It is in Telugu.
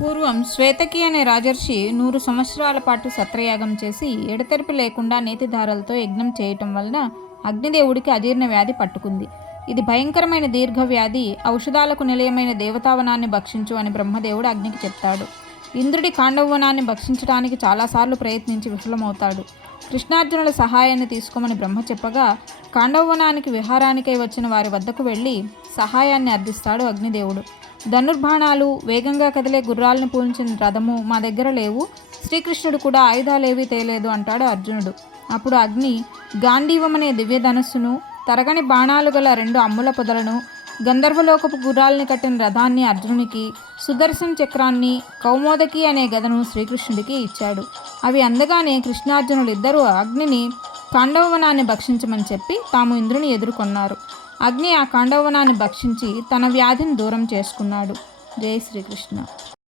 పూర్వం శ్వేతకి అనే రాజర్షి నూరు సంవత్సరాల పాటు సత్రయాగం చేసి ఎడతెరిపి లేకుండా నేతిధారలతో యజ్ఞం చేయటం వలన అగ్నిదేవుడికి అజీర్ణ వ్యాధి పట్టుకుంది. ఇది భయంకరమైన దీర్ఘ వ్యాధి ఔషధాలకు నిలయమైన దేవతావనాన్ని భక్షించు అని బ్రహ్మదేవుడు అగ్నికి చెప్తాడు. ఇంద్రుడి కాండవనాన్ని భక్షించడానికి చాలాసార్లు ప్రయత్నించి విఫలమవుతాడు. కృష్ణార్జునుల సహాయాన్ని తీసుకోమని బ్రహ్మ చెప్పగా కాండవనానికి విహారానికై వచ్చిన వారి వద్దకు వెళ్ళి సహాయాన్ని అర్థిస్తాడు అగ్నిదేవుడు. ధనుర్బాణాలు వేగంగా కదిలే గుర్రాలను పూల్చిన రథము మా దగ్గర లేవు. శ్రీకృష్ణుడు కూడా ఆయుధాలేవీ తేలేదు అంటాడు అర్జునుడు. అప్పుడు అగ్ని గాంధీవమనే దివ్య ధనస్సును తరగని బాణాలు గల రెండు అమ్ముల పొదలను గంధర్వలోకపు గుర్రాల్ని కట్టిన రథాన్ని అర్జునునికి సుదర్శన్ చక్రాన్ని కౌమోదకి అనే గదను శ్రీకృష్ణుడికి ఇచ్చాడు. అవి అందగానే కృష్ణార్జునులు ఇద్దరూ అగ్నిని కాండవవనాన్ని భక్షించమని చెప్పి తాము ఇంద్రుని ఎదుర్కొన్నారు. అగ్ని ఆ కాండవనాన్ని భక్షించి తన వ్యాధిని దూరం చేసుకున్నాడు. జై శ్రీకృష్ణ.